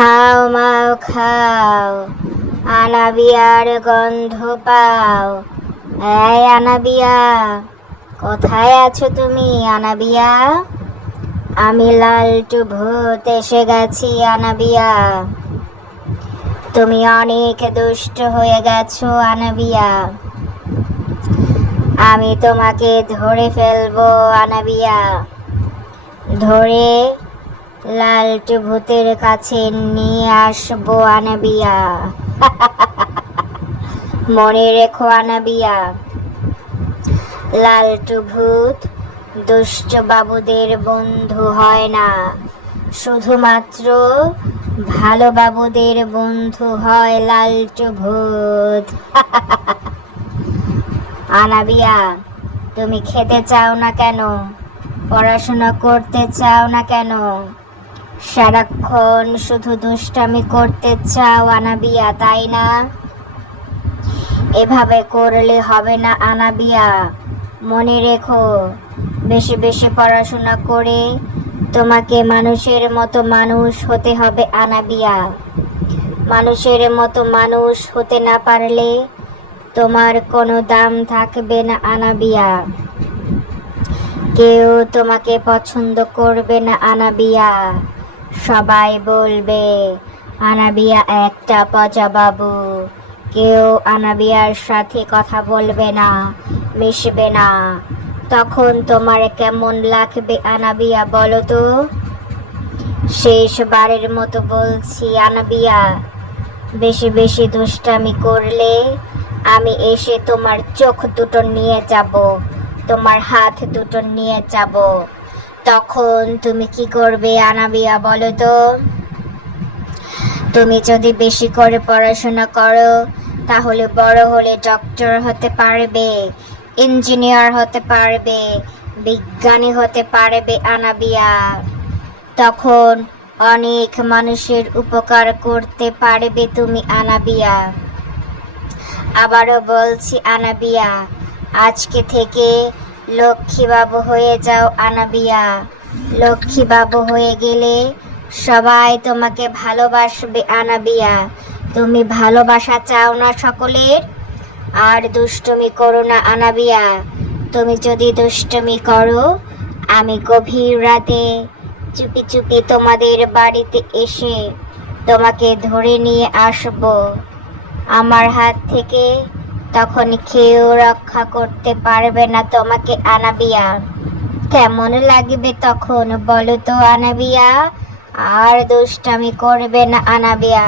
হাও মাও খাও, আনাবিয়ার গন্ধ পাও। এই আনাবিয়া, কোথায় আছো তুমি আনাবিয়া? আমি লালটু ভূত এসে গেছি আনাবিয়া। তুমি অনেক দুষ্ট হয়ে গেছো আনাবিয়া। আমি তোমাকে ধরে ফেলবো আনাবিয়া। ধরে লালটু ভূতের কাছে নিয়ে আসবো আনাবিয়া। মনে রেখো আনাবিয়া, লালটু ভূত দুষ্ট বাবুদের বন্ধু হয় না, শুধুমাত্র ভালো বাবুদের বন্ধু হয় লালটু ভূত। আনাবিয়া, তুমি খেতে চাও না কেন? পড়াশোনা করতে চাও না কেন? সারাক্ষণ শুধু দুষ্টামি করতে চাও আনাবিয়া, তাই না? এভাবে করলে হবে না আনাবিয়া। মনে রেখো, বেশি বেশি পড়াশোনা করে তোমাকে মানুষের মতো মানুষ হতে হবে আনাবিয়া। মানুষের মতো মানুষ হতে না পারলে তোমার কোনো দাম থাকবে না আনাবিয়া। কেউ তোমাকে পছন্দ করবে না আনাবিয়া। সবাই বলবে আনাবিয়া একটা পচা বাবু। কেউ আনাবিয়ার সাথে কথা বলবে না, মিশবে না। তখন তোমার কেমন লাগবে আনাবিয়া বলো তো? শেষবারের মতো বলছি আনাবিয়া, বেশি বেশি দুষ্টামি করলে আমি এসে তোমার চোখ দুটো নিয়ে যাব, তোমার হাত দুটো নিয়ে যাব। তখন তুমি কি করবে আনাবিয়া বলো তো? তুমি যদি বেশি করে পড়াশোনা করো তাহলে বড় হলে ডক্টর হতে পারবে, ইঞ্জিনিয়ার হতে পারবে, বিজ্ঞানী হতে পারবে আনাবিয়া। তখন অনেক মানুষের উপকার করতে পারবে তুমি আনাবিয়া। আবারও বলছি আনাবিয়া, আজকে থেকে লক্ষ্মীবাবু হয়ে যাও আনাবিয়া। লক্ষ্মীবাবু হয়ে গেলে সবাই তোমাকে ভালোবাসবে আনাবিয়া। তুমি ভালোবাসা চাও না সকলের? আর দুষ্টুমি করো না আনাবিয়া। তুমি যদি দুষ্টুমি করো, আমি গভীর রাতে চুপি চুপি তোমাদের বাড়িতে এসে তোমাকে ধরে নিয়ে আসব আমার হাত থেকে। তখন কেউ রক্ষা করতে পারবে না তোমাকে আনাবিয়া। কেমন লাগবে তখন বলো তো আনাবিয়া? আর দুষ্টামি করবে না আনাবিয়া।